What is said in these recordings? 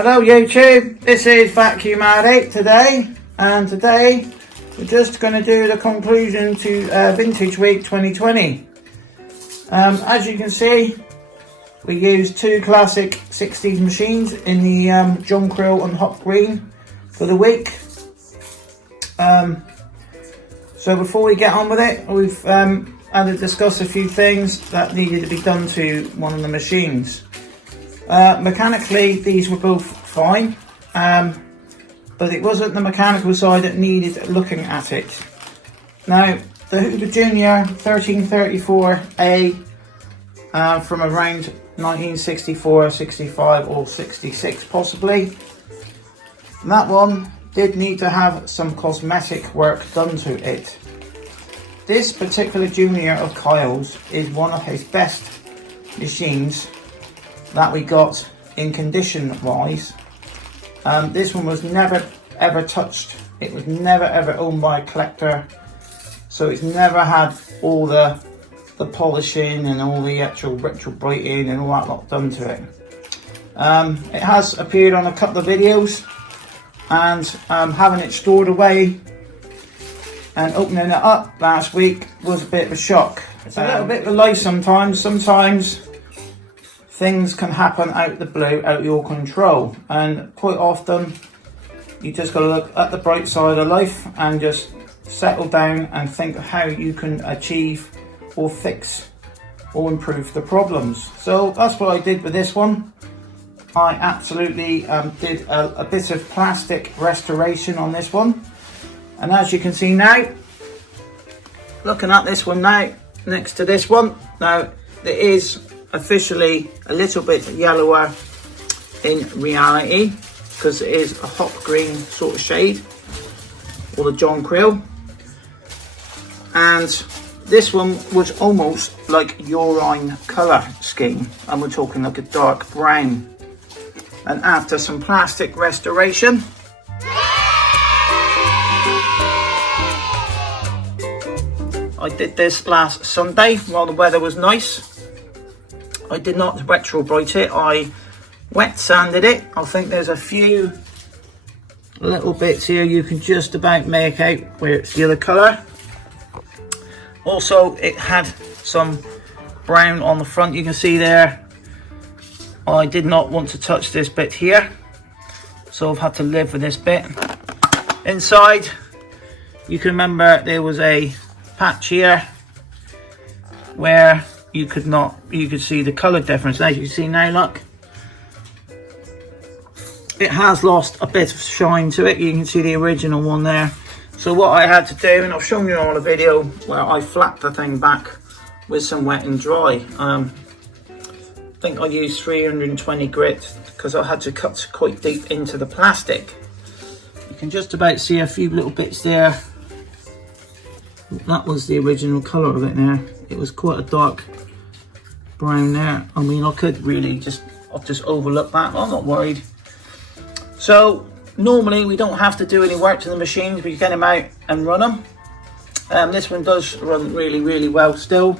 Hello YouTube, this is Vacuum Addict today, and today we're just going to do the conclusion to Vintage Week 2020. As you can see, we used two classic 60s machines in the John Krill and Hop Green for the week. So before we get on with it, we've had to discuss a few things that needed to be done to one of the machines. Mechanically, these were both fine, but it wasn't the mechanical side that needed looking at it. Now, the Hoover Junior 1334A from around 1964, 65 or 66 possibly, that one did need to have some cosmetic work done to it. This particular Junior of Kyle's is one of his best machines that we got in condition wise. This one was never ever touched. It was never ever owned by a collector, so it's never had all the polishing and all the actual retrobrating and all that lot done to it. It has appeared on a couple of videos, and having it stored away and opening it up last week was a bit of a shock. It's a little bit of life sometimes. Sometimes things can happen out of the blue, out of your control, and quite often you just got to look at the bright side of life and just settle down and think of how you can achieve or fix or improve the problems. So that's what I did with this one. I absolutely did a bit of plastic restoration on this one, and as you can see now, looking at this one now next to this one, now there is officially a little bit yellower in reality because it is a hot green sort of shade, or the John Krill, and this one was almost like urine colour scheme, and we're talking like a dark brown. And after some plastic restoration, I did this last Sunday while the weather was nice. I did not retrobrite it, I wet sanded it. I think there's a few little bits here you can just about make out where it's the other colour. Also, it had some brown on the front, you can see there. I did not want to touch this bit here, so I've had to live with this bit. Inside, you can remember there was a patch here where you could see the colour difference. As you can see now, look, it has lost a bit of shine to it. You can see the original one there. So what I had to do, and I've shown you on a video where I flapped the thing back with some wet and dry. I think I used 320 grit because I had to cut quite deep into the plastic. You can just about see a few little bits there. That was the original colour of it there. It was quite a dark brown there. I mean, I could really just overlook that. I'm not worried. So normally we don't have to do any work to the machines. We get them out and run them. This one does run really well still.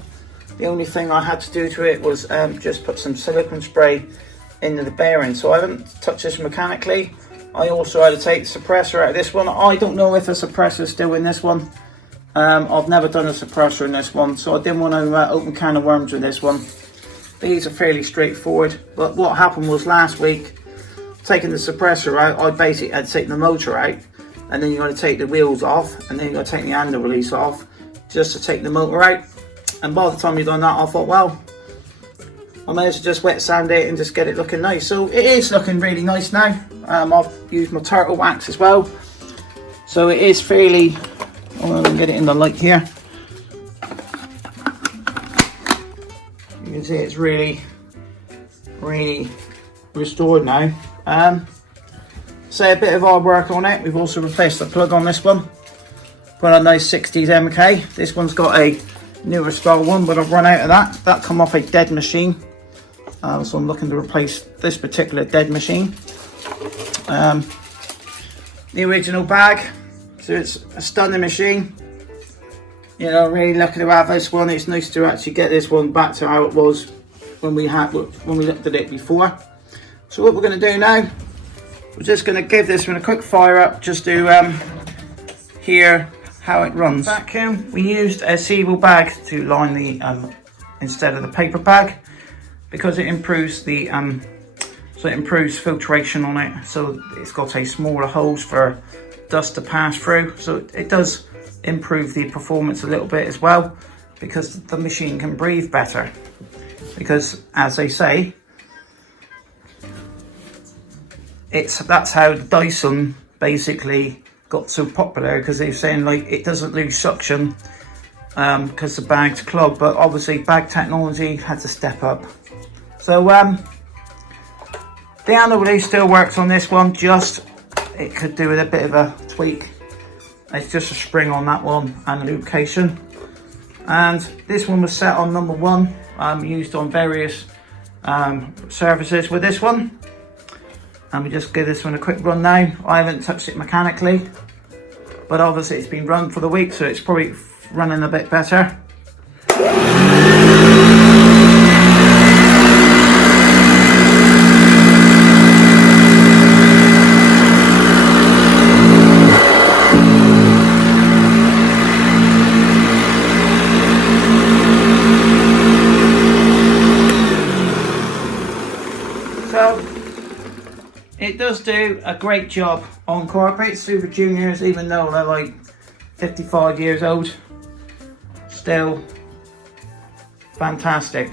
The only thing I had to do to it was just put some silicone spray into the bearing. So I haven't touched this mechanically. I also had to take the suppressor out of this one. I don't know if the suppressor is still in this one. I've never done a suppressor in this one, so I didn't want to open a can of worms with this one. These are fairly straightforward, but what happened was last week, taking the suppressor out, I basically had to take the motor out, and then you got to take the wheels off, and then you got to take the handle release off, just to take the motor out. And by the time you've done that, I thought, well, I may as well just wet sand it and just get it looking nice. So it is looking really nice now. I've used my turtle wax as well, so it is fairly. I'm going to get it in the light here. You can see it's really restored now. So a bit of hard work on it. We've also replaced the plug on this one. Put a nice 60s MK. This one's got a newer style one, but I've run out of that. That come off a dead machine. So I'm looking to replace this particular dead machine. The original bag. So it's a stunning machine. You know, really lucky to have this one. It's nice to actually get this one back to how it was when we looked at it before. So what we're going to do now We're just going to give this one a quick fire up just to hear how it runs. Vacuum, we used a sealable bag to line the instead of the paper bag, because it improves the so it improves filtration on it. So it's got a smaller holes for dust to pass through. So it does improve the performance a little bit as well, because the machine can breathe better. Because as they say, that's how the Dyson basically got so popular, because they're saying like it doesn't lose suction because the bag's clogged. But obviously bag technology had to step up. So the handle release still works on this one, just it could do with a bit of a tweak. It's just a spring on that one and lubrication. And this one was set on number 1, used on various services with this one. And we just give this one a quick run now. I haven't touched it mechanically, but obviously it's been run for the week, so it's probably running a bit better. So it does do a great job on carpets. Super Juniors, even though they're like 55 years old, still fantastic,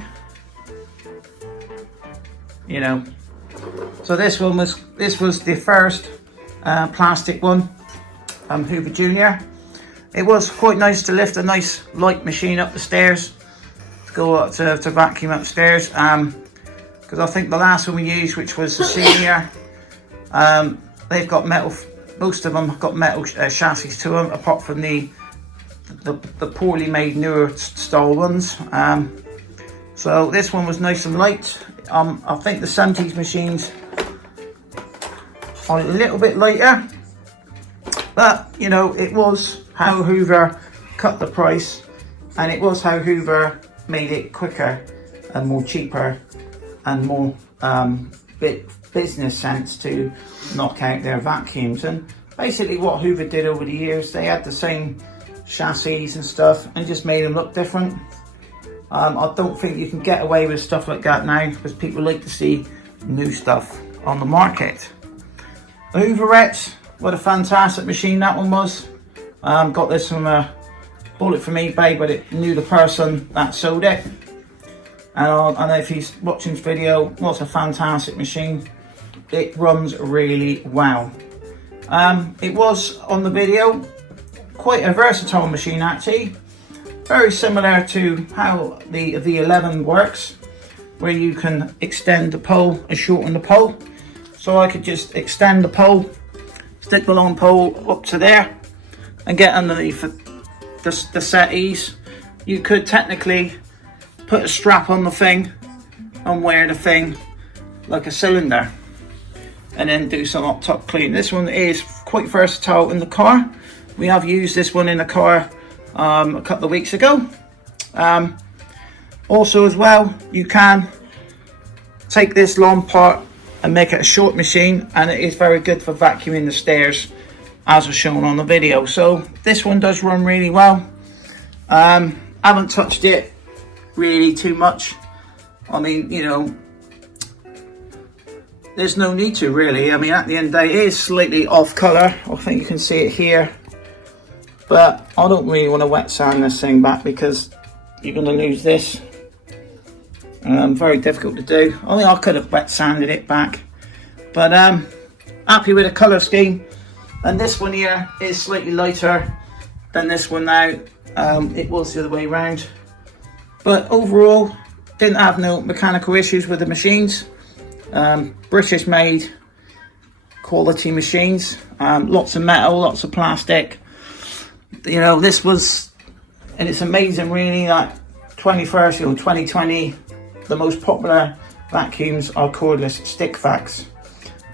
you know. So this was the first plastic one, Hoover Junior. It was quite nice to lift a nice light machine up the stairs to go up to vacuum upstairs, because I think the last one we used, which was the Senior, they've got metal, most of them have got metal chassis to them, apart from the poorly made newer style ones. So this one was nice and light. I think the 70s machines are a little bit lighter, but you know, it was how Hoover cut the price, and it was how Hoover made it quicker and more cheaper and more business sense to knock out their vacuums. And basically what Hoover did over the years, they had the same chassis and stuff and just made them look different. I don't think you can get away with stuff like that now, because people like to see new stuff on the market. The Hooverette, what a fantastic machine that one was. Got this from bought it from eBay, but it knew the person that sold it. And I know if he's watching this video, what's a fantastic machine. It runs really well. It was on the video quite a versatile machine actually. Very similar to how the V11 works, where you can extend the pole and shorten the pole. So I could just extend the pole, stick the long pole up to there and get underneath the settees. You could technically put a strap on the thing and wear the thing like a cylinder, and then do some up top clean. This one is quite versatile in the car. We have used this one in the car a couple of weeks ago. Also as well, you can take this long part and make it a short machine, and it is very good for vacuuming the stairs, as was shown on the video. So this one does run really well. Haven't touched it really too much. I mean, you know, there's no need to really. I mean, at the end of the day, it is slightly off color. I think you can see it here, but I don't really want to wet sand this thing back, because you're going to lose this. Very difficult to do. I think I could have wet sanded it back, but happy with the color scheme. And this one here is slightly lighter than this one now. It was the other way around. But overall, didn't have no mechanical issues with the machines. British made quality machines. Lots of metal, lots of plastic. You know, this was, and it's amazing really that 2030 or 2020, the most popular vacuums are cordless stick vacs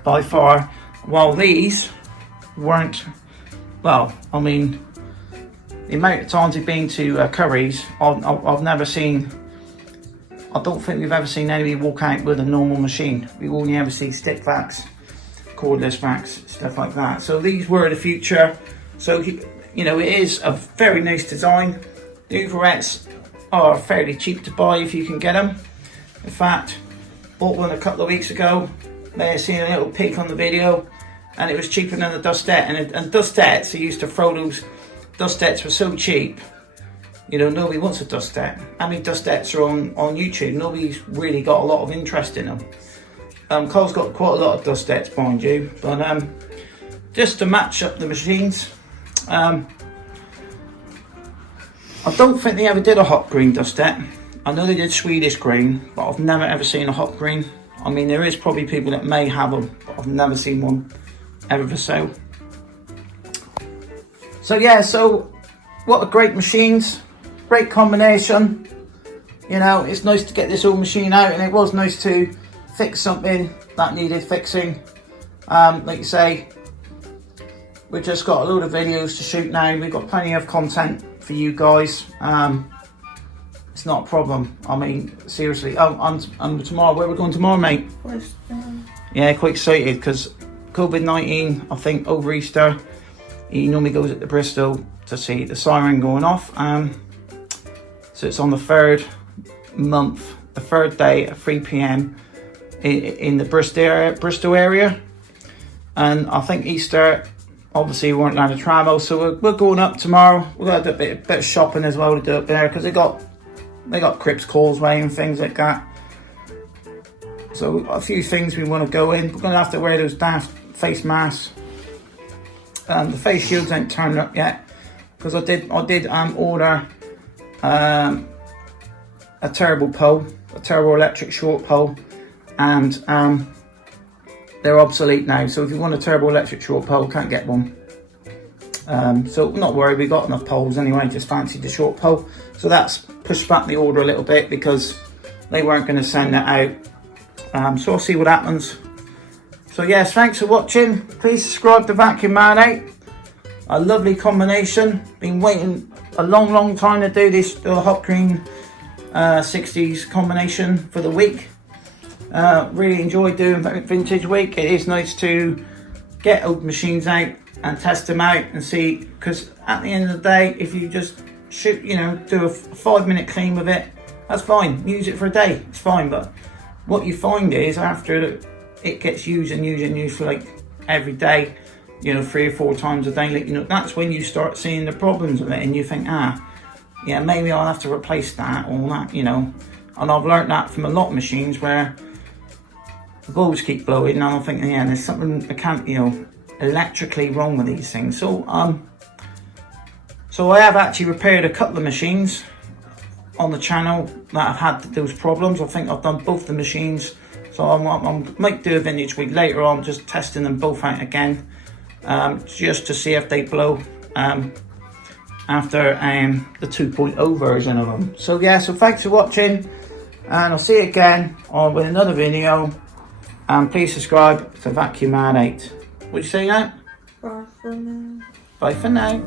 by far, while these weren't. Well, I mean, the amount of times we've been to Curry's, I've never seen, I don't think we've ever seen anybody walk out with a normal machine. We only ever see stick vacs. cordless vacs, stuff like that. So these were the future. So, you know, it is a very nice design. The Hooverettes are fairly cheap to buy if you can get them. In fact, bought one a couple of weeks ago. May have seen a little peek on the video, and it was cheaper than the dustette. And dustettes, I used to throw those dustettes were so cheap. You know, nobody wants a dustette. How many dustettes are on YouTube? Nobody's really got a lot of interest in them. Cole's got quite a lot of dustettes, mind you, but just to match up the machines. I don't think they ever did a hot green dustette. I know they did Swedish green, but I've never ever seen a hot green. I mean, there is probably people that may have them, but I've never seen one ever for sale. So yeah, so what a great machines. Great combination. You know, it's nice to get this old machine out, and it was nice to fix something that needed fixing. Like you say, we've just got a load of videos to shoot now. We've got plenty of content for you guys. It's not a problem. I mean, seriously. And tomorrow, where are we going tomorrow, mate? Yeah, quite excited because COVID-19, I think over Easter, he normally goes up to Bristol to see the siren going off. So it's on the third day at 3 p.m. in the Bristol area. And I think Easter, obviously we weren't allowed to travel, so we're going up tomorrow. We're going to do a bit of shopping as well to do up there, because they got Crips Causeway and things like that. So a few things we want to go in. We're going to have to wear those daft face masks. The face shields ain't turned up yet, because I did order a turbo electric short pole, and they're obsolete now. So if you want a turbo electric short pole, can't get one. So not worried, we got enough poles anyway, just fancied the short pole. So that's pushed back the order a little bit because they weren't going to send that out. So I'll see what happens. So yes, thanks for watching. Please subscribe to Vacuum Marinate. A lovely combination. Been waiting a long time to do this hot green 60s combination for the week. Really enjoyed doing Vintage Week. It is nice to get old machines out and test them out and see, because at the end of the day, if you just shoot, you know, do a 5-minute clean with it, that's fine. Use it for a day, it's fine. But what you find is after it gets used for like every day, you know, 3 or 4 times a day, like, you know, that's when you start seeing the problems with it, and you think, yeah, maybe I'll have to replace that or that, you know. And I've learned that from a lot of machines where the bulbs keep blowing, and I'm thinking, yeah, there's something electrically wrong with these things. So I have actually repaired a couple of machines on the channel that have had those problems. I think I've done both the machines, so I might do a Vintage Week later on, just testing them both out again, just to see if they blow after the 2.0 version of them. So yeah, so thanks for watching, and I'll see you again with another video. Please subscribe to Vacuum Marinate. What do you say now? Bye for now. Bye for now.